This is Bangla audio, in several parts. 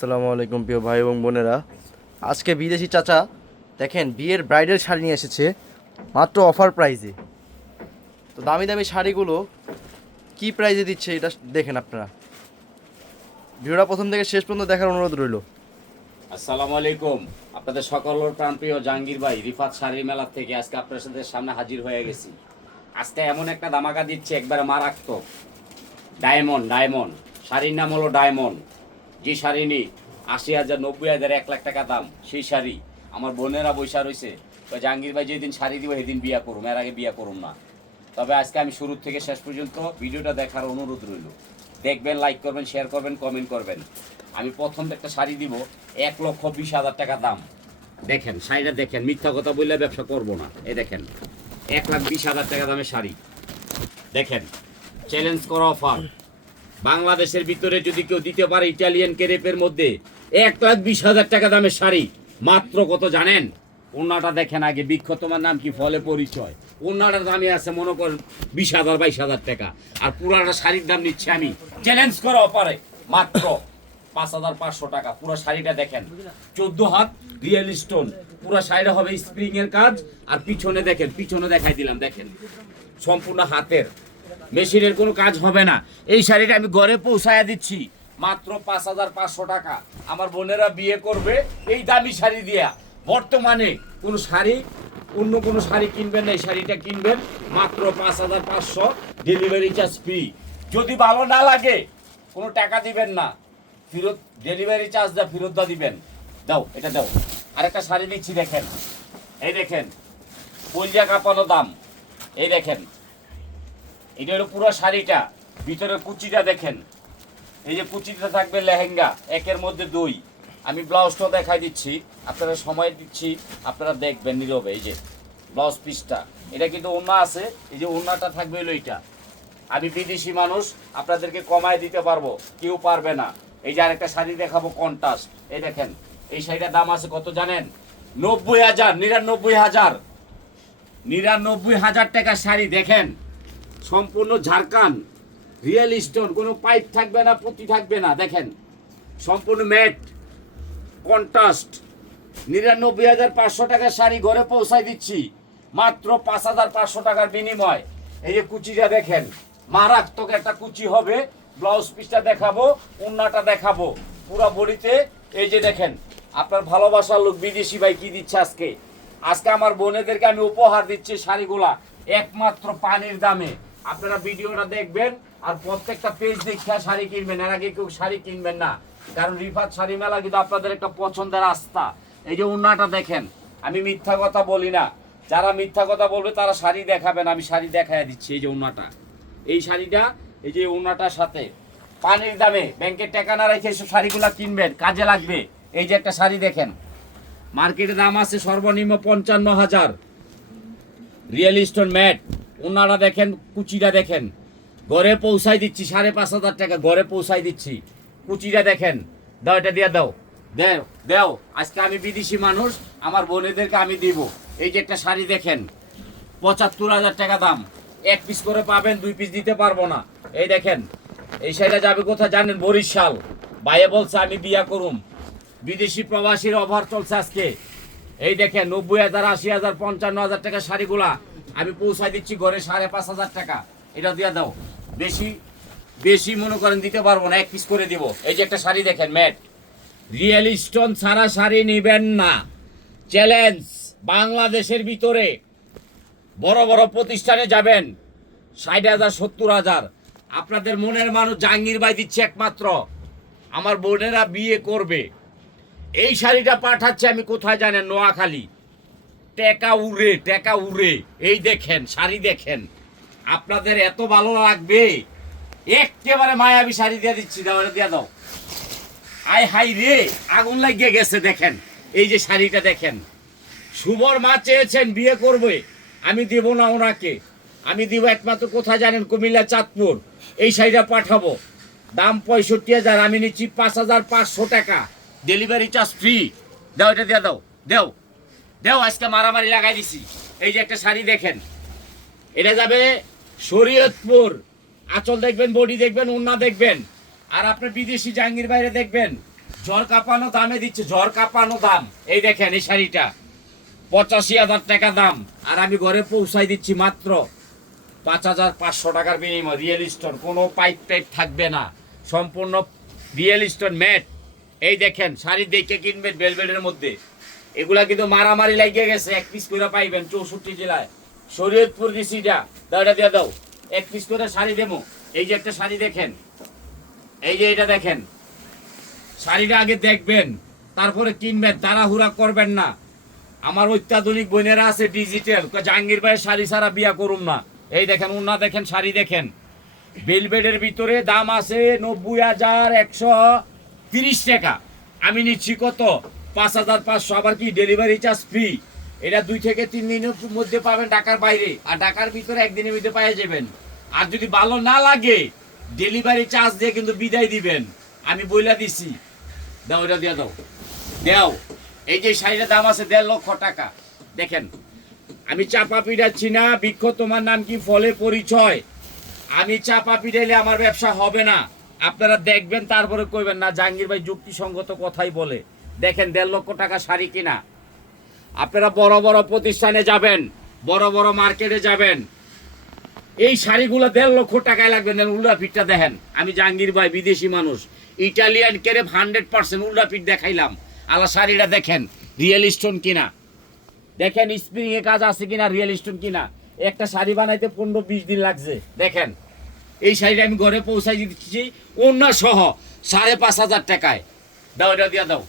আসসালামু আলাইকুম প্রিয় ভাই এবং বোনেরা। আজকে বিদেশি চাচা, দেখেন, বিয়ের ব্রাইডাল শাড়ি নিয়ে এসেছে, মাত্র অফার প্রাইজে তো দামি দামি শাড়িগুলো কি প্রাইজে দিচ্ছে এটা দেখেন আপনারা। ভিডিওটা প্রথম থেকে শেষ পর্যন্ত দেখার অনুরোধ রইল। আসসালামু আলাইকুম। আপনাদের সকলের প্রাণপ্রিয় জাহাঙ্গীর ভাই, রিফাত শাড়ি মেলা থেকে আজকে আপনার সাথে সামনে হাজির হয়ে গেছি। আজকে এমন একটা দামাকা দিচ্ছে, একবারে মারাত্মক। ডায়মন্ড ডায়মন্ড শাড়ির নাম হলো ডায়মন্ড যে শাড়ি নি আশি হাজার, নব্বই হাজার, এক লাখ টাকা দাম, সেই শাড়ি। আমার বোনেরা বৈশা রয়েছে জাহাঙ্গীর ভাই, যেদিন শাড়ি দিব, সেদিন বিয়া করুম, এর আগে বিয়া করুম না। তবে আজকে আমি শুরু থেকে শেষ পর্যন্ত ভিডিওটা দেখার অনুরোধ রইল। দেখবেন লাইক করবেন শেয়ার করবেন কমেন্ট করবেন। আমি প্রথম একটা শাড়ি দিব, এক লক্ষ বিশ হাজার টাকা দাম। দেখেন, শাড়িটা দেখেন, মিথ্যা কথা বললে ব্যবসা করব না। এই দেখেন, এক লাখ বিশ হাজার টাকা দামের শাড়ি। দেখেন চ্যালেঞ্জ করা অফার বাংলাদেশের ভিতরে যদি কেউ দিতে পারে ইটালিয়ান কেরেপের মধ্যে, এক লাখ বিশ হাজার টাকা দামের শাড়ি। মাত্র কত জানেন? ওনাটা দেখেন আগে বৃক্ষ তোমার নাম কি? ফলে পরিচয়। ওনাটার দামে আছে, মনে করেন, বিশ হাজার, বাইশ হাজার টাকা। আর পুরাটা শাড়ির দাম নিচ্ছি আমি। চ্যালেঞ্জ করা অপারে। মাত্র পাঁচ হাজার পাঁচশো টাকা। পুরো শাড়িটা দেখেন। চোদ্দ হাত, রিয়েল স্টোন। পুরো শাড়িটা হবে স্প্রিং এর কাজ। আর পিছনে দেখেন, পিছনে দেখাই দিলাম, দেখেন। সম্পূর্ণ হাতের। মেশিনের কোনো কাজ হবে না। এই শাড়িটা আমি ঘরে পৌঁছায় দিচ্ছি। মাত্র পাঁচ হাজার পাঁচশো টাকা। আমার বোনেরা বিয়ে করবে এই দামি শাড়ি দিয়া। বর্তমানে কোনো শাড়ি, অন্য কোনো শাড়ি কিনবেন না, এই শাড়িটা কিনবেন মাত্র পাঁচ হাজার পাঁচশো ডেলিভারি চার্জ ফ্রি। যদি ভালো না লাগে, কোনো টাকা দিবেন না। ফেরত, ডেলিভারি চার্জটা ফেরত দা দিবেন। দাও, এটা দাও। আরেকটা শাড়ি দিচ্ছি দেখেন। এই দেখেন কলজা কাঁপানো দাম। এই দেখেন। এটা হলো পুরো শাড়িটা। ভিতরে কুচিটা দেখেন। এই যে কুচিটা থাকবে লেহেঙ্গা, একের মধ্যে দুই। আমি ব্লাউজটাও দেখাই দিচ্ছি, আপনারা সময় দিচ্ছি, আপনারা দেখবেন নীরবে, এই যে ব্লাউজ পিসটা। এটা কিন্তু ওনা আছে, এই যে ওনাটা থাকবে হলো এইটা। আমি বিদেশি মানুষ, আপনাদেরকে কমায় দিতে পারব, কেউ পারবে না। এই যে আরেকটা শাড়ি দেখাবো কন্টাস্ট এই দেখেন, এই শাড়িটার দাম আছে কত জানেন? নব্বই হাজার, নিরানব্বই হাজার। নিরানব্বই হাজার টাকা শাড়ি, দেখেন। সম্পূর্ণ ঝাড়খান রিয়েল স্টোন কোনো পাইপ থাকবে না, পুঁতি থাকবে না, দেখেন। সম্পূর্ণ ম্যাট কন্ট্রাস্ট নিরানব্বই হাজার পাঁচশো টাকার শাড়ি ঘরে পৌঁছায় দিচ্ছি। মাত্র পাঁচ হাজার পাঁচশো টাকার বিনিময়। এই যে কুচিটা দেখেন, মারাত্মক একটা কুচি হবে। ব্লাউজ পিসটা দেখাবো উন্নাটা দেখাবো। পুরো বডিতে, এই যে দেখেন, আপনার ভালোবাসার লোক বিদেশি ভাই কি দিচ্ছে আজকে? আজকে আমার বোনেদেরকে আমি উপহার দিচ্ছি শাড়িগুলা, একমাত্র পানির দামে। আপনারা ভিডিওটা দেখবেন আর প্রত্যেকটা পেজ দেখে শাড়ি কিনবেন। এর আগে কেউ শাড়ি কিনবেন না। কারণ রিফাত শাড়ি মেলা কিন্তু আপনাদের একটা পছন্দের আস্থা। এই যে উন্নাটা দেখেন, আমি মিথ্যা কথা বলি না। যারা মিথ্যা কথা বলবে তারা শাড়ি দেখাবেন আমি শাড়ি দেখাই দিচ্ছি এই যে উন্নাটা। এই শাড়িটা, এই যে উন্নাটার সাথে পানির দামে ব্যাংকের টাকা না রেখে এসব শাড়িগুলো কিনবেন, কাজে লাগবে। এই যে একটা শাড়ি দেখেন, মার্কেটে দাম আছে সর্বনিম্ন পঞ্চান্ন হাজার। Real stone matte. ওনারা দেখেন কুচিটা দেখেন। ঘরে পৌঁছাই দিচ্ছি, সাড়ে পাঁচ হাজার টাকা ঘরে পৌঁছাই দিচ্ছি। কুচিটা দেখেন, দাও এটা দিয়ে দাও। দেও দেও, আজকে আমি বিদেশি মানুষ, আমার বোনেদেরকে আমি দিব। এই যে একটা শাড়ি দেখেন, পঁচাত্তর হাজার টাকা দাম। এক পিস করে পাবেন, দুই পিস দিতে পারব না। এই দেখেন, এই শাড়িটা যাবে কোথায় জানেন? বরিশাল। বাইরে বলছে, আমি বিয়া করুম। বিদেশি প্রবাসীর অভার চলছে আজকে। এই দেখেন, নব্বই হাজার, আশি হাজার, পঞ্চান্ন হাজার টাকা শাড়িগুলা। আমি পৌঁছাই দিচ্ছি ঘরে সাড়ে পাঁচ হাজার টাকা। এটা দিয়ে দাও। বেশি বেশি মনে করেন দিতে পারব না, এক পিস করে দিব। এই যে একটা শাড়ি দেখেন, ম্যাট। রিয়েল স্টোন ছাড়া শাড়ি নেবেন না। চ্যালেঞ্জ বাংলাদেশের ভিতরে বড় বড় প্রতিষ্ঠানে যাবেন। ষাট হাজার, সত্তর হাজার। আপনাদের মনের মানুষ জাহাঙ্গীর ভাই দিচ্ছে একমাত্র। আমার বোনেরা বিয়ে করবে। এই শাড়িটা পাঠাচ্ছে আমি কোথায় জানেন? নোয়াখালী। টেকা উড়ে টেকা উড়ে। এই দেখেন, শাড়ি দেখেন। আপনাদের এত ভালো লাগবে? একেবারে মায়াবী শাড়ি দিয়ে দিচ্ছি, দাও দিয়ে দাও। আয় হাই রে, আগুন লাগিয়ে গেছে, দেখেন। এই যে শাড়িটা দেখেন। শুভর মা চেয়েছেন বিয়ে করবে। আমি দেব না ওনাকে। আমি দিব একমাত্র, কোথায় জানেন, কুমিল্লা, চাঁদপুর। এই শাড়িটা পাঠাবো। দাম পঁয়ষট্টি হাজার, আমি নিচ্ছি পাঁচ হাজার পাঁচশো টাকা। ডেলিভারি চার্জ ফ্রি দাও, এটা দিয়ে দাও। দেও। দেও, আজকে মারামারি লাগাই দিছি। এই যে একটা শাড়ি দেখেন, এটা যাবে শরীয়তপুর। আঁচল দেখবেন, বডি দেখবেন উন্না দেখবেন। আর আপনি বিদেশি জাহাঙ্গীর বাইরে দেখবেন, ঝড় কাঁপানো দামে দিচ্ছে, ঝড় কাঁপানো দাম। এই দেখেন, এই শাড়িটা, পঁচাশি হাজার টাকা দাম। আর আমি ঘরে পৌঁছাই দিচ্ছি মাত্র পাঁচ হাজার পাঁচশো টাকার বিনিময়, রিয়েল স্টোন। কোনো পাইপ টাইপ থাকবে না, সম্পূর্ণ রিয়েল স্টোন ম্যাট। এই দেখেন, শাড়ি দেখে কিনবেন বেলবেডের মধ্যে। এগুলা কিন্তু মারামারি লাগিয়ে গেছে, এক পিস করে পাইবেন চৌষট্টি জেলায়। শরীয়তপুর দিছিটা দাও এটা দিয়ে দাও। এক পিস করে শাড়ি দেবো। এই যে একটা শাড়ি দেখেন, এই যে এটা দেখেন। শাড়িটা আগে দেখবেন, তারপরে কিনবেন, তাড়াহুড়া করবেন না। আমার অত্যাধুনিক বোনেরা আছে ডিজিটাল জাহাঙ্গীর ভাইয়ের শাড়ি ছাড়া বিয়া করুন না। এই দেখেন, উন্না দেখেন, শাড়ি দেখেন। বেলবেডের ভিতরে দাম আছে নব্বই হাজার একশো তিরিশ টাকা। আমি নিচ্ছি কত? পাঁচ হাজার পাঁচশো, আবার কি ডেলিভারি চার্জ ফ্রি এটা দুই থেকে তিন দিনের মধ্যে পাবেন ঢাকার বাইরে। আর ঢাকার ভিতরে একদিনের মধ্যে পাওয়া যাবেন। আর যদি ভালো না লাগে ডেলিভারি চার্জ দিয়ে কিন্তু বিদায় দিবেন। আমি বইলা দিছি। দাও, এটা দিয়ে দাও। দাও। এই যে শাড়িটার দাম আছে দেড় লক্ষ টাকা। দেখেন, আমি চাপা পিটাচ্ছি না। বৃক্ষ তোমার নাম কি? ফলে পরিচয়। আমি চাপা পিটাইলে আমার ব্যবসা হবে না। আপনারা দেখবেন, তারপরে কইবেন, না, জাহাঙ্গীর ভাই যুক্তিসঙ্গত কথাই বলে। দেখেন দেড় লক্ষ টাকা শাড়ি কিনা। আপনারা বড় বড় প্রতিষ্ঠানে যাবেন, বড় বড় মার্কেটে যাবেন। এই শাড়িগুলো দেড় লক্ষ টাকায় লাগবে। না উল্টা পিঠটা দেখেন। আমি জাহাঙ্গীর ভাই, বিদেশি মানুষ। ইটালিয়ান কেরে হান্ড্রেড পার্সেন্ট উল্টা পিঠ দেখাইলাম। আলা শাড়িটা দেখেন, রিয়েল স্টোন কিনা। দেখেন স্প্রিং এ কাজ আছে কিনা, রিয়েল স্টোন কিনা। একটা শাড়ি বানাইতে পনেরো বিশ দিন লাগছে। দেখেন, এই শাড়িটা আমি ঘরে পৌঁছাই দিচ্ছি। অন্য সহ সাড়ে পাঁচ হাজার টাকায়। দাও, এটা দিয়া দাও।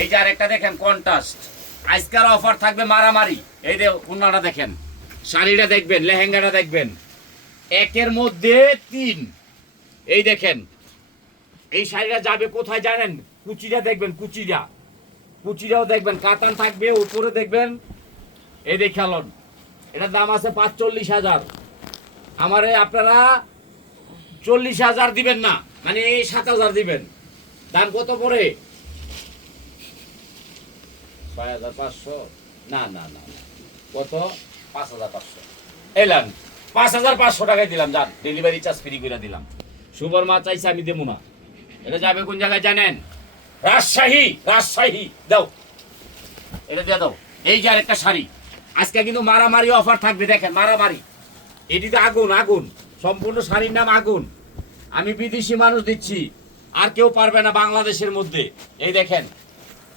এই যে আরেকটা দেখেন কন্ট্রাস্ট আজকাল অফার থাকবে মারামারি। এই যে অন্যটা দেখেন, শাড়িটা দেখবেন, লেহেঙ্গাটা দেখবেন। একের মধ্যে তিন। এই দেখেন, এই শাড়িটা যাবে কোথায় জানেন? কুচিটা দেখবেন কুচিটা কুচিটাও দেখবেন, কাতান থাকবে, উপরে দেখবেন। এই দেখালন এটার দাম আছে পাঁচচল্লিশ হাজার। আমারে আপনারা চল্লিশ হাজার দিবেন না মানে সাত হাজার দিবেন। দাম কত পড়ে? ছয় হাজার পাঁচশো? না না না। কত? পাঁচ হাজার পাঁচশো। এলাম পাঁচ হাজার পাঁচশো টাকায় দিলাম, যান। ডেলিভারি চার্জ ফ্রি করে দিলাম। সুবর মা চাইছে, আমি দেবো না। এটা যাবে কোন জায়গায় জানেন? রাজশাহী রাজশাহী। দাও। এটা দিয়ে দাও। এই যে আরেকটা শাড়ি। আজকে কিন্তু মারামারি অফার থাকবে, দেখেন, মারামারি। এটিতে আগুন আগুন। সম্পূর্ণ শাড়ির নাম আগুন। আমি বিদেশি মানুষ দিচ্ছি। আর কেউ পারবে না বাংলাদেশের মধ্যে। এই দেখেন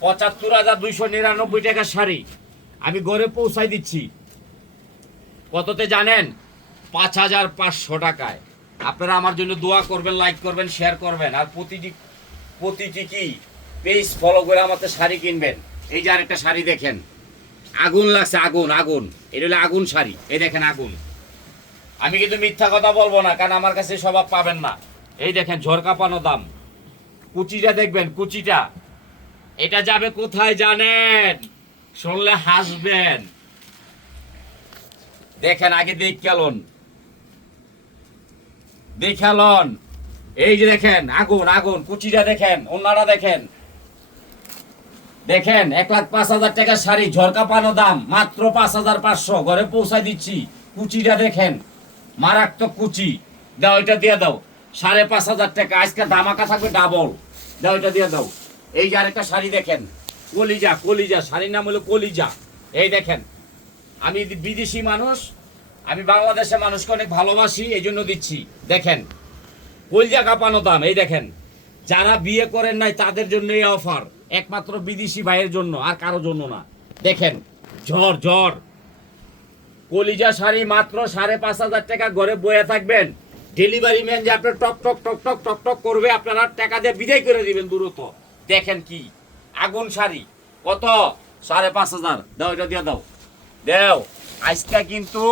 পঁচাত্তর হাজার দুইশো নিরানব্বই টাকার শাড়ি। আমি ঘরে পৌঁছাই দিচ্ছি। কততে জানেন? পাঁচ হাজার পাঁচশো টাকায়। আপনারা আমার জন্য দোয়া করবেন লাইক করবেন শেয়ার করবেন। আর প্রতিটি প্রতিটি কি? পেজ ফলো করে আমাকে শাড়ি কিনবেন। এই যে আরেকটা শাড়ি দেখেন। আগুন লাগছে, আগুন আগুন। এটা হলো আগুন শাড়ি। এই দেখেন আগুন। আমি কিন্তু মিথ্যা কথা বলব না, কারণ আমার কাছে স্বভাব পাবেন না। এই দেখেন ঝড় কাঁপানো দাম। কুচিটা দেখবেন, কুচিটা। এটা যাবে কোথায় জানেন? শুনলে হাসবেন। দেখেন, আগে দেখালন দেখালন এই যে দেখেন, আগুন আগুন, কুচিটা দেখেন অন্যরা দেখেন। দেখেন, এক লাখ পাঁচ হাজার টাকা শাড়ি, ঝরকা পানো দাম, মাত্র পাঁচ হাজার পাঁচশো। ঘরে পৌঁছায় দিচ্ছি। কুচিটা দেখেন, মারাত্মক কুচি। দাও, এটা দিয়ে দাও। সাড়ে পাঁচ হাজার টাকা, আজকে দামাকা থাকবে ডাবল দাও, এটা দিয়ে দাও। এই যে আরেকটা শাড়ি দেখেন। কলিজা কলিজা, শাড়ির নাম হলো কলিজা। এই দেখেন, আমি বিদেশি মানুষ, আমি বাংলাদেশের মানুষকে অনেক ভালোবাসি এই জন্য দিচ্ছি। দেখেন, কলজা কাঁপানো দাম, এই দেখেন। যারা বিয়ে করেন নাই, তাদের জন্য এই অফার, একমাত্র বিদেশি ভাইয়ের জন্য, আর কারও জন্য না। দেখেন, ঝড় ঝড়। কলিজা শাড়ি মাত্র সাড়ে পাঁচ হাজার টাকা ঘরে বয়ে থাকবেন। ডেলিভারি ম্যান যে আপনার টক টক টক টক টক টক করবে, আপনারা টাকা দিয়ে বিদায় করে দিবেন দূরত দেখেন কি? আগুন শাড়ি কত? সাড়ে পাঁচ হাজার। দাও, এটা দিয়ে দাও। দেও। আজকে কিন্তু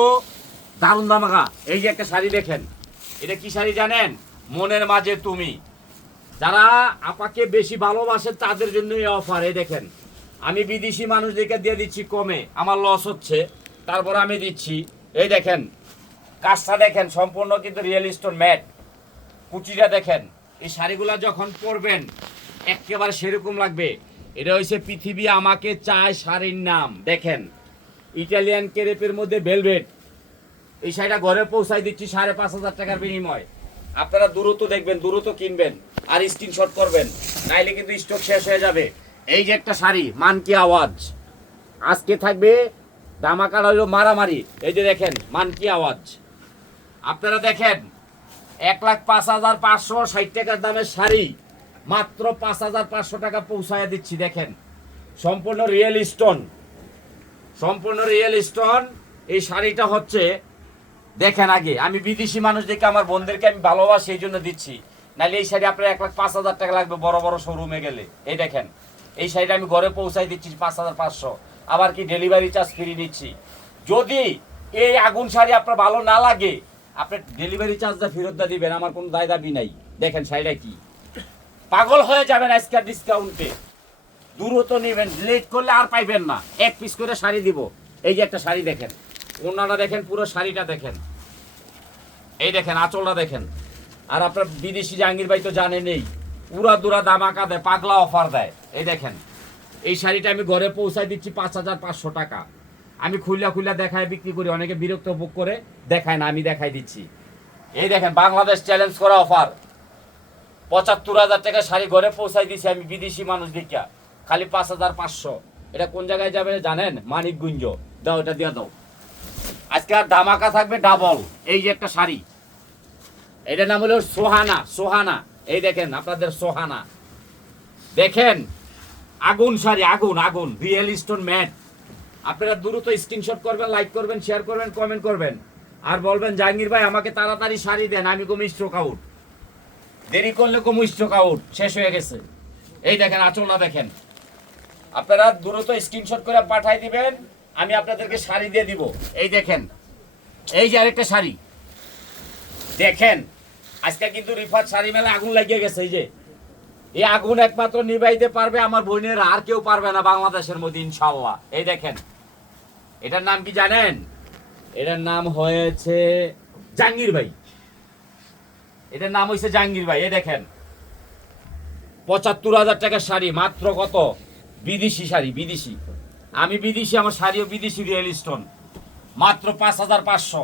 দারুণ দামাকা এই যে একটা শাড়ি দেখেন। এটা কি শাড়ি জানেন? মনের মাঝে তুমি। যারা আপাকে বেশি ভালোবাসে, তাদের জন্য এই অফার এই দেখেন। আমি বিদেশি মানুষদেরকে দিয়ে দিচ্ছি কমে। আমার লস হচ্ছে। তারপর আমি দিচ্ছি। এই দেখেন। কাজটা দেখেন। সম্পূর্ণ কিন্তু রিয়েল স্টোন ম্যাট কুচিটা দেখেন। এই শাড়িগুলা যখন পরবেন একেবারে সেরকম লাগবে। এটা হচ্ছে পৃথিবী আমাকে চায় শাড়ির নাম। দেখেন, ইটালিয়ান কেরেপের মধ্যে ভেলভেট। এই শাড়িটা ঘরে পৌঁছাই দিচ্ছি সাড়ে পাঁচ হাজার টাকার বিনিময়। আপনারা দূরত্ব দেখবেন, দূরত্ব কিনবেন আর স্ক্রিনশট করবেন। নাইলে কিন্তু স্টক শেষ হয়ে যাবে। এই যে একটা শাড়ি মান কি আওয়াজ। আজকে থাকবে দামাকার হইল মারামারি। এই যে দেখেন মান কি আওয়াজ। আপনারা দেখেন, এক লাখ পাঁচ হাজার পাঁচশো ষাট টাকার দামের শাড়ি। মাত্র পাঁচ হাজার পাঁচশো টাকা পৌঁছায় দিচ্ছি, দেখেন। সম্পূর্ণ রিয়েল স্টোন সম্পূর্ণ রিয়েল স্টোন এই শাড়িটা হচ্ছে, দেখেন আগে, আমি বিদেশি মানুষ দেখে আমার বোনদেরকে আমি ভালোবাসি, এই জন্য দিচ্ছি। নাহলে এই শাড়ি আপনার এক লাখ পাঁচ হাজার টাকা লাগবে বড় বড় শোরুমে গেলে। এই দেখেন, এই শাড়িটা আমি ঘরে পৌঁছাই দিচ্ছি পাঁচ হাজার পাঁচশো। আবার কি ডেলিভারি চার্জ ফ্রি নিচ্ছি। যদি এই আগুন শাড়ি আপনার ভালো না লাগে আপনার ডেলিভারি চার্জটা ফেরত দিয়ে দিবেন, আমার কোনো দায় দাবি নাই। দেখেন শাড়িটা কি। পাগল হয়ে যাবেন আজকের ডিসকাউন্টে দ্রুত নেবেন লেট করলে আর পাইবেন না। এক পিস করে শাড়ি দিব। এই যে একটা শাড়ি দেখেন। ওনারা দেখেন, পুরো শাড়িটা দেখেন। এই দেখেন, আঁচলটা দেখেন। আর আপনার বিদেশি জাহাঙ্গীর ভাই তো জানে নেই। পুরা দুরা দামাকা দেয়, পাগলা অফার দেয়। এই দেখেন, এই শাড়িটা আমি ঘরে পৌঁছায় দিচ্ছি পাঁচ হাজার পাঁচশো টাকা। আমি খুললা খুললা দেখায় বিক্রি করি, অনেকে বিরক্ত বুক করে, দেখায় না, আমি দেখাই দিচ্ছি। এই দেখেন, বাংলাদেশ চ্যালেঞ্জ করা অফার পঁচাত্তর হাজার টাকা শাড়ি ঘরে পৌঁছাই দিছি আমি বিদেশি মানুষ দেখিয়া। খালি পাঁচ হাজার পাঁচশো। এটা কোন জায়গায় যাবে জানেন? মানিকগুঞ্জ। দাও, এটা দিয়ে দাও। আজকে আর ধামাকা থাকবে ডাবল এই যে একটা শাড়ি। এটার নাম হলো সোহানা সোহানা। এই দেখেন, আপনাদের সোহানা। দেখেন, আগুন শাড়ি, আগুন আগুন। রিয়েল স্টোন ম্যাট আপনারা দ্রুত স্ক্রিনশট করবেন লাইক করবেন শেয়ার করবেন কমেন্ট করবেন। আর বলবেন, জাহাঙ্গীর ভাই, আমাকে তাড়াতাড়ি শাড়ি দেন, আমি কম স্ট্রোক আউট দেরি করলে কম স্ট্রোক আউট, শেষ হয়ে গেছে। এই দেখেন, আঁচলটা দেখেন। আপনারা দ্রুত স্ক্রিনশট করে পাঠাই দিবেন, আমি আপনাদেরকে শাড়ি দিয়ে দিব। এই দেখেন, এই যে আরেকটা শাড়ি। দেখেন, আজকে কিন্তু রিফাত শাড়ি মেলা আগুন লাগিয়ে গেছে, এই যে। এই আগুন একমাত্র নিভাইতে পারবে আমার বোনেরা, আর কেউ পারবে না বাংলাদেশের মধ্যে ইনশাল্লাহ এই দেখেন, এটার নাম কি জানেন? এটার নাম হয়েছে জাহাঙ্গীর ভাই। এটার নাম হয়েছে জাহাঙ্গীর ভাই এই দেখেন। পঁচাত্তর হাজার টাকার শাড়ি, মাত্র কত? বিদেশি শাড়ি, বিদেশি। আমি বিদেশি, আমার শাড়িও বিদেশি রিয়েল স্টোন মাত্র পাঁচ হাজার পাঁচশো।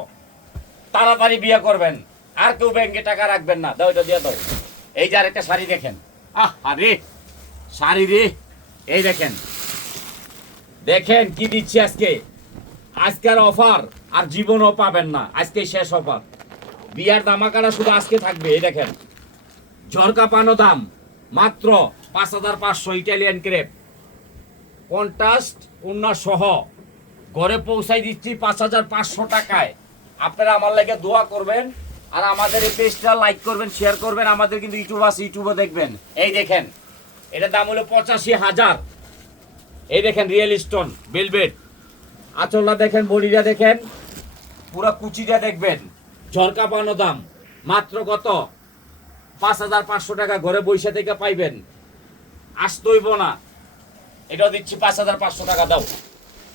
তাড়াতাড়ি বিয়ে করবেন, আর কেউ ব্যাংকে টাকা রাখবেন না। দাও, এটা দিয়ে দাও। এই যে আরেকটা শাড়ি দেখেন। আহ আরে শাড়ি রে। এই দেখেন। দেখেন কি দিচ্ছি আজকে। আজকের অফার আর জীবনও পাবেন না। আজকে শেষ অফার বিয়ার দামাকারা শুধু আজকে থাকবে, এই দেখেন। ঝরকা পানো দাম, মাত্র পাঁচ হাজার পাঁচশো ইটালিয়ান ক্রেপ। কন্টাস্ট উন্না সহ, ঘরে পৌঁছাই দিচ্ছি পাঁচ হাজার পাঁচশো টাকায়। আপনারা আমার লাগে দোয়া করবেন, আর আমাদের এই পেজটা লাইক করবেন শেয়ার করবেন, আমাদের কিন্তু ইউটিউব আছে ইউটিউবে দেখবেন। এই দেখেন এটা দাম হলো পঁচাশি হাজার। এই দেখেন রিয়েল স্টোন বেলবেট আচলটা দেখেন, বডিটা দেখেন, পুরো কুচিটা দেখবেন। ঝরকা পানো দাম। মাত্র কত? পাঁচ হাজার পাঁচশো টাকা ঘরে বৈশা থেকে পাইবেন। আসতেইব না। এটাও দিচ্ছি পাঁচ হাজার পাঁচশো টাকা, দাও।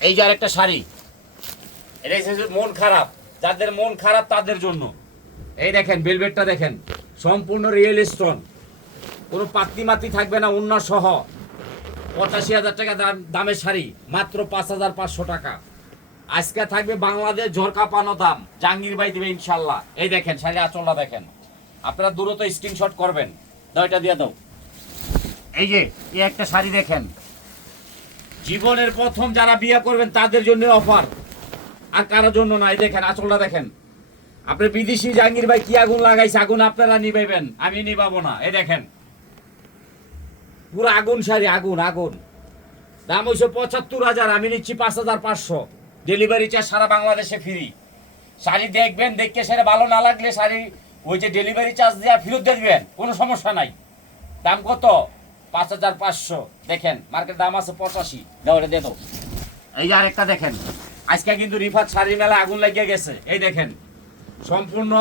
এই যে আরেকটা শাড়ি। এটা মন খারাপ। যাদের মন খারাপ তাদের জন্য। এই দেখেন বেলভেটটা দেখেন। সম্পূর্ণ রিয়েল স্টোন কোনো পাত্তি মাতি থাকবে না অন্য সহ। পঁচাশি হাজার টাকা দাম- দামের শাড়ি। মাত্র পাঁচ হাজার পাঁচশো টাকা। আজকে থাকবে বাংলাদেশ ঝরকা পানো দাম। জাহাঙ্গীর ভাই দিবে ইনশাল্লাহ। এই দেখেন শাড়ি আচলটা দেখেন। আপনারা দ্রুত স্ক্রিনশট করবেন। দাও, এটা দিয়ে দাও। এই যে, এই একটা শাড়ি দেখেন। জীবনের প্রথম যারা বিয়ে করবেন, তাদের জন্য অফার আর কারোর জন্য না, এই দেখেন আচলটা দেখেন। আপনি বিদেশি জাহাঙ্গীর ভাই কি আগুন লাগাইছে, আগুন আপনারা নিবাইবেন আমি নিবাবো না। এই দেখেন। পুরো আগুন শাড়ি, আগুন আগুন। দাম হইছে পঁচাত্তর হাজার, আমি নিচ্ছি পাঁচ হাজার পাঁচশো। ডেলিভারি চার্জ সারা বাংলাদেশে ফ্রি। শাড়ি দেখবেন দেখে সেটা ভালো না লাগলে শাড়ি ওই যে ডেলিভারি চার্জ দেওয়া ফেরত দিয়ে দিবেন, কোনো সমস্যা নাই। দাম কত? পাঁচ হাজার পাঁচশো। দেখেন, মার্কেট দাম আছে পঁচাশি। দাও এটা দিয়ে দাও। এই যে আরেকটা দেখেন, আজকে কিন্তু রিফাত শাড়ি মেলা আগুন লাগিয়ে গেছে। এই দেখেন, সম্পূর্ণ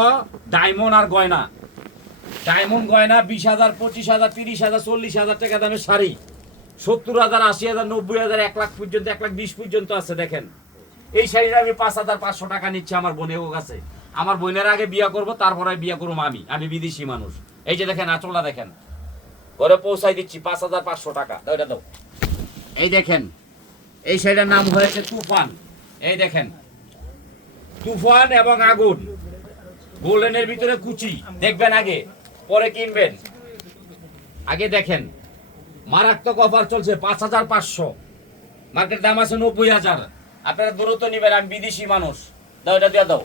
ডায়মন্ড আর গয়না। ডায়মন্ড গয়না বিশ হাজার, পঁচিশ হাজার, তিরিশ হাজার, চল্লিশ হাজার টাকা দামের শাড়ি। সত্তর হাজার, আশি হাজার, নব্বই হাজার, এক লাখ পর্যন্ত, এক লাখ বিশ পর্যন্ত আছে, দেখেন। এই শাড়িটা আমি পাঁচ হাজার পাঁচশো টাকা নিচ্ছি আমার বোনের কাছে। আমার বোনের আগে বিয়ে করব, তারপরে বিয়ে করব আমি। আমি বিদেশি মানুষ। এই যে দেখেন, আঁচলটা দেখেন। ঘরে পৌঁছাই দিচ্ছি পাঁচ হাজার পাঁচশো টাকা। দাও এটা দাও। এই দেখেন, এই শাড়িটার নাম হয়েছে তুফান। এই দেখেন, তুফান এবং আগুন। গোল্ডেনের ভিতরে কুচি। দেখবেন আগে, পরে কিনবেন। আগে দেখেন, মারাত্মক অফার চলছে, পাঁচ হাজার পাঁচশো। মার্কেট দাম আছে নব্বই হাজার। আপনারা দূরত্ব নেবেন, আমি বিদেশি মানুষ। দাও, এটা দিয়ে দাও।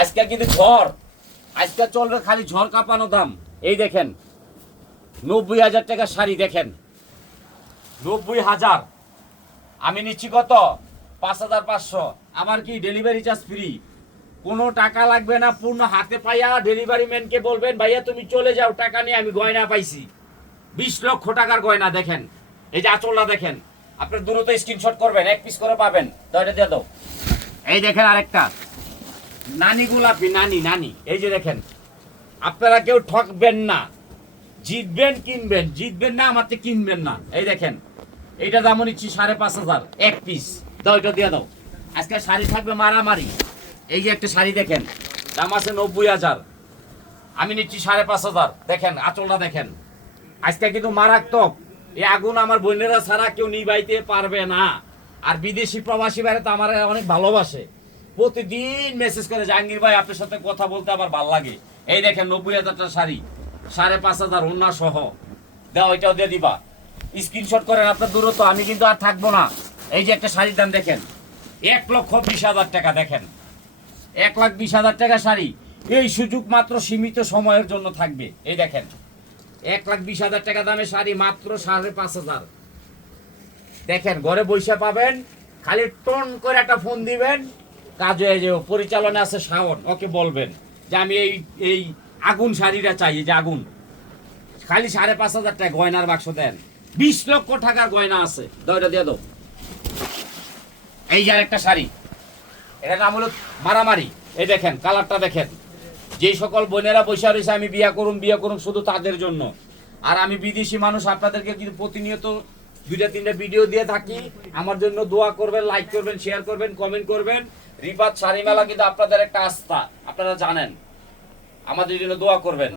আজকে কিন্তু ঝড়। আজকে চলবে খালি ঝড় কাঁপানো দাম। এই দেখেন, নব্বই হাজার টাকা শাড়ি, দেখেন। নব্বই হাজার। আমি নিচ্ছি কত? পাঁচ হাজার পাঁচশো। আমার কি ডেলিভারি চার্জ ফ্রি কোনো টাকা লাগবে না, পূর্ণ হাতে পাইয়া ডেলিভারি ম্যানকে বলবেন, ভাইয়া, তুমি চলে যাও, টাকা নিয়ে আমি গয়না পাইছি। বিশ লক্ষ টাকার গয়না, দেখেন। এই যে আচলটা দেখেন। আপনার দ্রুত স্ক্রিনশট করবেন, এক পিস করে পাবেন। দয়টা দিয়ে দাও। এই দেখেন আরেকটা। নানি গোলাপি, নানি নানি। এই যে দেখেন, আপনারা কেউ ঠকবেন না। জিতবেন, কিনবেন। জিতবেন না, আমার কিনবেন না। এই দেখেন, এইটা দাম নিচ্ছি সাড়ে পাঁচ হাজার, এক পিস দাও এটা দিয়ে দাও। আজকে শাড়ি থাকবে মারামারি। এই যে একটা শাড়ি দেখেন, দাম আছে নব্বই হাজার। আমি নিচ্ছি সাড়ে পাঁচ হাজার। দেখেন, আঁচলটা দেখেন। আজকে কিন্তু মারাত্মক। এই আগুন আমার বোনেরা ছাড়া কেউ নিবাইতে পারবে না। আর বিদেশি প্রবাসী বাইরে তো আমার অনেক ভালোবাসে। প্রতিদিন মেসেজ করে, জাহাঙ্গীর ভাই, আপনার সাথে কথা বলতে আমার ভালো লাগে। এই দেখেন, নব্বই হাজারটা শাড়ি, সাড়ে পাঁচ হাজার অন্য সহ। দাও ওইটাও দিয়ে দিবা। স্ক্রিনশট করেন, আপনার দূরত্ব, আমি কিন্তু আর থাকব না। এই যে একটা শাড়ির দাম দেখেন, এক লক্ষ বিশ হাজার টাকা দেখেন। এক লাখ বিশ হাজার টাকা শাড়ি, এই সুযোগ মাত্র সীমিত সময়ের জন্য থাকবে। এই দেখেন এক লাখ বিশ হাজার টাকা দামের শাড়ি মাত্র সাড়ে পাঁচ হাজার। দেখেন, ঘরে বৈশা পাবেন, খালি টন করে একটা ফোন দিবেন, কাজ হয়ে যাবে পরিচালনা আছে শাওন, ওকে বলবেন যে আমি এই এই আগুন শাড়িটা চাই যে আগুন। খালি সাড়ে পাঁচ হাজার টাকা গয়নার বাক্স দেন। বিশ লক্ষ টাকার গয়না আছে। দয়টা দিয়ে দাও। এই যে একটা শাড়ি, এটার নাম হলো মারামারি। এই দেখেন, কালারটা দেখেন। যেই সকল বোনেরা বসে রয়েছে, আমি বিয়া করুন বিয়া করুন শুধু তাদের জন্য। আর আমি বিদেশি মানুষ, আপনাদেরকে কিন্তু প্রতিনিয়ত দুইটা, তিনটা ভিডিও দিয়ে থাকি। আমার জন্য দোয়া করবেন লাইক করবেন শেয়ার করবেন কমেন্ট করবেন। রিপাত শাড়ি মেলা কিন্তু আপনাদের একটা আস্থা, আপনারা জানেন। আমাদের জন্য দোয়া করবেন।